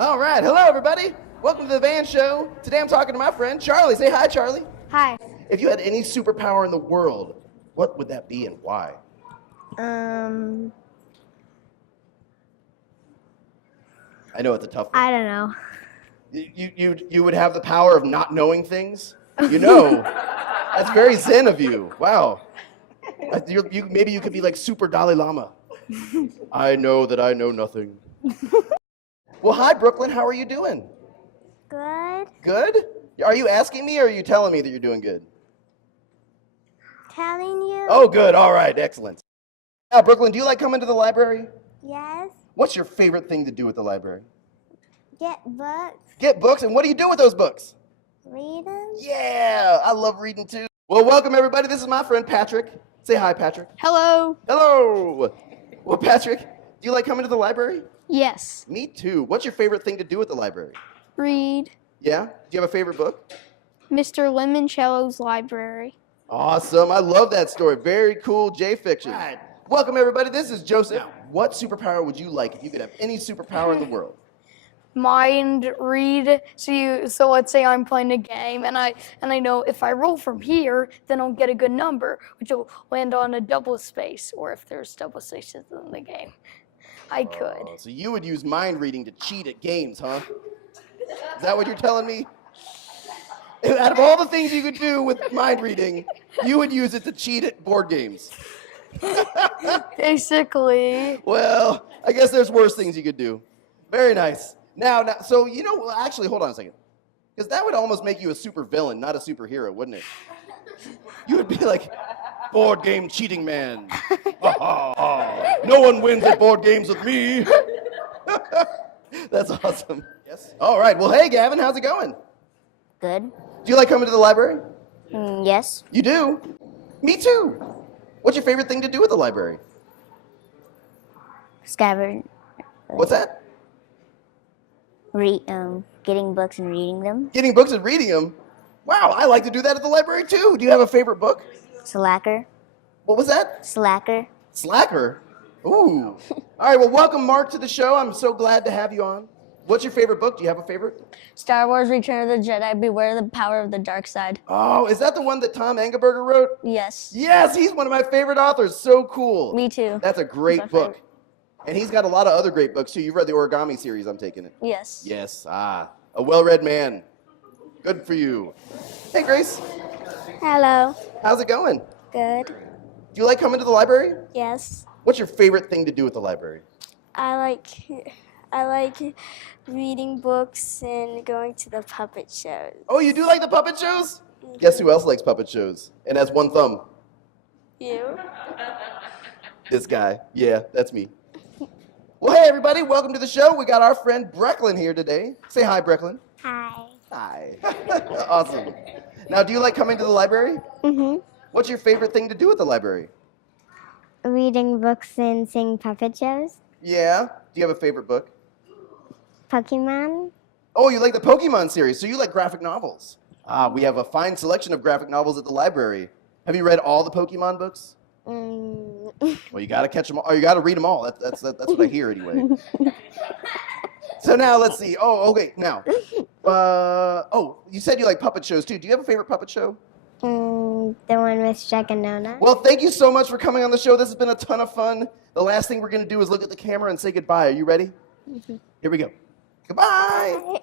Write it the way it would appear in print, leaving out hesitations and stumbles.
All right, hello everybody. Welcome to the Van Show. Today I'm talking to my friend Charlie. Say hi, Charlie. Hi. If you had any superpower in the world, what would that be and why? I know it's a tough one. I don't know. You would have the power of not knowing things? You know, that's very zen of you. Wow. Maybe you could be like Super Dalai Lama. I know that I know nothing. Well, hi, Brooklyn. How are you doing? Good. Good? Are you asking me or are you telling me that you're doing good? Telling you? Oh, good. All right. Excellent. Now, Brooklyn, do you like coming to the library? Yes. What's your favorite thing to do at the library? Get books. Get books, and what do you do with those books? Read them. Yeah, I love reading too. Well, welcome everybody. This is my friend Patrick. Say hi, Patrick. Hello. Hello. Well, Patrick, do you like coming to the library? Yes. Me too. What's your favorite thing to do at the library? Read Yeah? Do you have a favorite book? Mr. Limoncello's Library. Awesome. I love that story. Very cool J-fiction. All right. Welcome everybody. This is Joseph. What superpower would you like if you could have any superpower in the world? Mind read. So let's say I'm playing a game and I know if I roll from here, then I'll get a good number, which will land on a double space, or if there's double spaces in the game. I could. Oh, so you would use mind reading to cheat at games, huh? Is that what you're telling me? Out of all the things you could do with mind reading, you would use it to cheat at board games. Basically. Well, I guess there's worse things you could do. Very nice. Now, so actually, hold on a second, because that would almost make you a super villain, not a superhero, wouldn't it? You would be like, board game cheating man. No one wins at board games with me. That's awesome. Yes. All right. Well, hey, Gavin, how's it going? Good. Do you like coming to the library? Yes. You do? Me too. What's your favorite thing to do at the library? Scavenger. What's that? Getting books and reading them. Getting books and reading them? Wow, I like to do that at the library too. Do you have a favorite book? Slacker. What was that? Slacker. Slacker? Ooh. All right, well, welcome, Mark, to the show. I'm so glad to have you on. What's your favorite book? Do you have a favorite? Star Wars Return of the Jedi, Beware the Power of the Dark Side. Oh, is that the one that Tom Angerberger wrote? Yes. Yes, he's one of my favorite authors. So cool. Me too. That's a great That's my book. And he's got a lot of other great books too. You've read the Origami series, I'm taking it. Yes. Yes, a well-read man. Good for you. Hey, Grace. Hello. How's it going? Good. Do you like coming to the library? Yes. What's your favorite thing to do at the library? I like reading books and going to the puppet shows. Oh, you do like the puppet shows? Guess who else likes puppet shows and has one thumb? You? This guy. Yeah, that's me. Well, hey, everybody. Welcome to the show. We got our friend Brecklin here today. Say hi, Brecklin. Hi. Hi. Awesome. Now, do you like coming to the library? Mm-hmm. What's your favorite thing to do at the library? Reading books and seeing puppet shows. Yeah. Do you have a favorite book? Pokemon. Oh, you like the Pokemon series, so you like graphic novels. We have a fine selection of graphic novels at the library. Have you read all the Pokemon books? Well, you got to catch them all, or you got to read them all. That's what I hear anyway. So now let's see. Oh, okay. Now, you said you like puppet shows too. Do you have a favorite puppet show? The one with Jack and Nona. Well, thank you so much for coming on the show. This has been a ton of fun. The last thing we're going to do is look at the camera and say goodbye. Are you ready? Here we go. Goodbye.